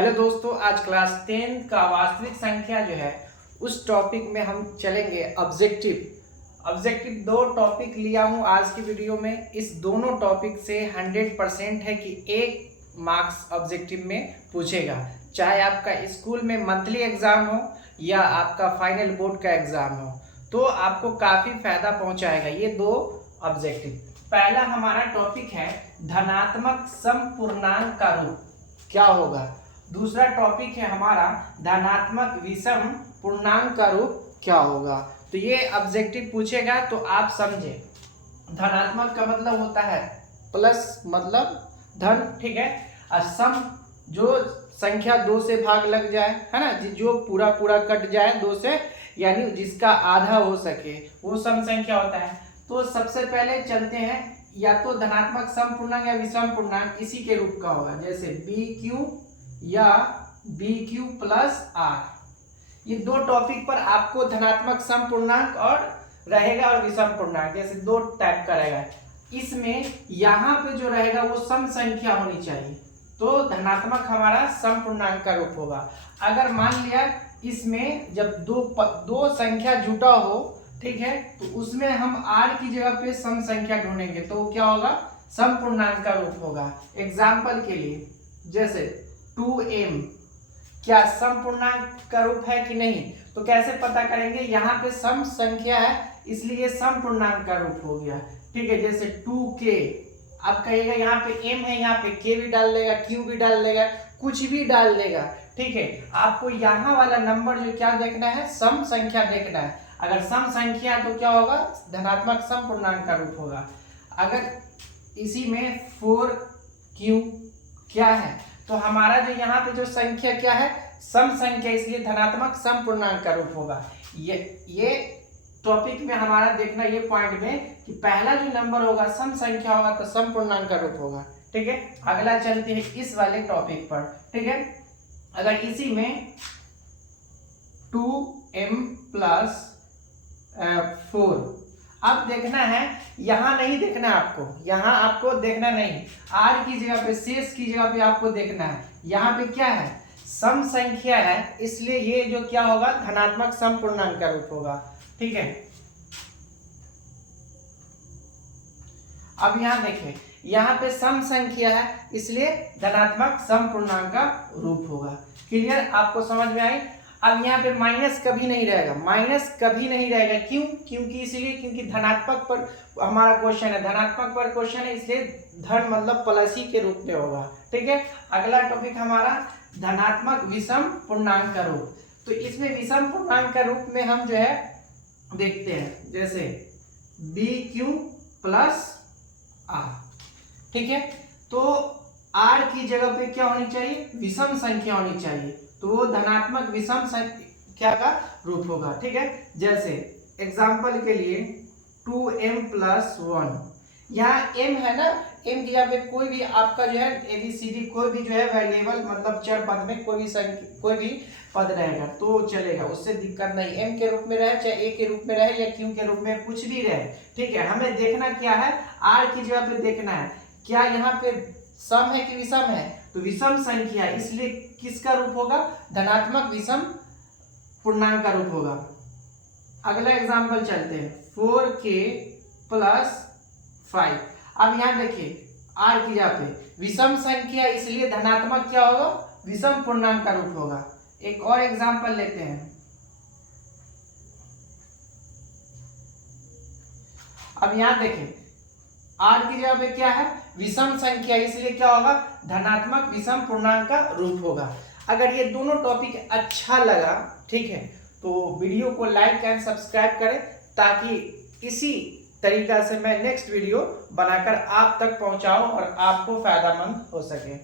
Hello दोस्तों, आज class 10 का वास्तविक संख्या जो है उस टॉपिक में हम चलेंगे। ऑब्जेक्टिव दो टॉपिक लिया हूं आज की वीडियो में। इस दोनों टॉपिक से 100% है कि एक मार्क्स ऑब्जेक्टिव में पूछेगा, चाहे आपका स्कूल में मंथली एग्जाम हो या आपका फाइनल बोर्ड का एग्जाम हो, तो आपको काफी फायदा पहुंचाएगा ये दो ऑब्जेक्टिव। पहला हमारा टॉपिक है धनात्मक समपूर्णांक का रूप क्या होगा। दूसरा टॉपिक है हमारा धनात्मक विषम पूर्णांक का रूप क्या होगा। तो ये ऑब्जेक्टिव पूछेगा तो आप समझे, धनात्मक का मतलब होता है प्लस, मतलब धन, ठीक है। और सम जो संख्या दो से भाग लग जाए, है ना, जो पूरा पूरा कट जाए दो से, यानी जिसका आधा हो सके, वो सम संख्या होता है। तो सबसे पहले चलते हैं, या तो धनात्मक सम पूर्णांक या विषम पूर्णांक इसी के रूप का होगा, जैसे बी क्यू या बी क्यू प्लस आर। ये दो टॉपिक पर आपको धनात्मक सम पूर्णांक और रहेगा और विषम पूर्णांक, जैसे दो टाइप का रहेगा। इसमें यहाँ पे जो रहेगा वो सम संख्या होनी चाहिए, तो धनात्मक हमारा सम पूर्णांक का रूप होगा। अगर मान लिया इसमें जब दो संख्या जुटा हो, ठीक है, तो उसमें हम r की जगह पे सम संख्या ढूंढेंगे, तो क्या होगा, सम पूर्णांक का रूप होगा। एग्जाम्पल के लिए जैसे 2m क्या सम पूर्णांक का रूप है कि नहीं, तो कैसे पता करेंगे, यहाँ पे सम संख्या है इसलिए सम पूर्णांक का रूप हो गया, ठीक है। जैसे 2k, आप कहिएगा यहाँ पे m है, यहाँ पे k भी डाल लेगा, q भी डाल लेगा, कुछ भी डाल लेगा, ठीक है। आपको यहाँ वाला नंबर जो क्या देखना है, सम संख्या देखना है। अगर सम संख्या तो क्या होगा, धनात्मक सम पूर्णांक का रूप होगा। अगर इसी में 4q क्या है, तो हमारा जो यहाँ पे जो संख्या क्या है, सम संख्या, इसलिए धनात्मक सम पूर्णांक का रूप होगा। ये टॉपिक में हमारा देखना ये पॉइंट में कि पहला जो नंबर होगा सम संख्या होगा तो सम पूर्णांक का रूप होगा, ठीक है। अगला चलते हैं इस वाले टॉपिक पर, ठीक है। अगर इसी में 2m प्लस 4, अब देखना है, यहाँ नहीं देखना आपको, यहाँ आपको देखना नहीं, r की जगह पे, शेष की जगह पे आपको देखना है। यहाँ पे क्या है, सम संख्या है, इसलिए ये जो क्या होगा, धनात्मक सम पूर्णांक का रूप होगा, ठीक है। अब यहाँ देखें, यहाँ पे सम संख्या है इसलिए धनात्मक सम पूर्णांक का रूप होगा। क्लियर, आपको समझ में आई। अब यहाँ पे माइनस कभी नहीं रहेगा, माइनस कभी नहीं रहेगा, क्यों, क्योंकि इसलिए क्योंकि धनात्मक पर हमारा क्वेश्चन है, धनात्मक पर क्वेश्चन है, इसलिए धन मतलब प्लस ही के रूप में होगा, ठीक है। अगला टॉपिक हमारा धनात्मक विषम पूर्णांक का रूप। तो इसमें विषम पूर्णांक का रूप में हम जो है देखते हैं, जैसे बी क्यू प्लस आर, ठीक है। तो आर की जगह पे क्या होनी चाहिए, विषम संख्या होनी चाहिए, तो वो धनात्मक विषम संख्या का रूप होगा, ठीक है। जैसे एग्जाम्पल के लिए 2m प्लस 1, यहाँ m है ना, m की यहाँ पे कोई भी आपका जो है ABCD कोई भी जो है वेरिएबल मतलब चर पद में कोई भी पद रहेगा तो चलेगा, उससे दिक्कत नहीं। m के रूप में रहे, चाहे a के रूप में रहे या q के रूप में, कुछ भी रहे, ठीक है। हमें देखना क्या है, r की जगह पे देखना है क्या यहाँ पे सम है कि विषम है, तो विषम संख्या, इसलिए किसका रूप होगा, धनात्मक विषम पूर्णांक का रूप होगा। अगला एग्जांपल चलते हैं, 4k प्लस 5। अब यहाँ देखिए r की जगह पे विषम संख्या, इसलिए धनात्मक क्या होगा, विषम पूर्णांक का रूप होगा। एक और एग्जांपल लेते हैं, अब यहाँ देखें r की जगह पे क्या है, विषम संख्या, इसलिए क्या होगा, धनात्मक विषम पूर्णांक का रूप होगा। अगर ये दोनों टॉपिक अच्छा लगा, ठीक है, तो वीडियो को लाइक एंड सब्सक्राइब करें, ताकि इसी तरीका से मैं नेक्स्ट वीडियो बनाकर आप तक पहुंचाऊं और आपको फायदेमंद हो सके।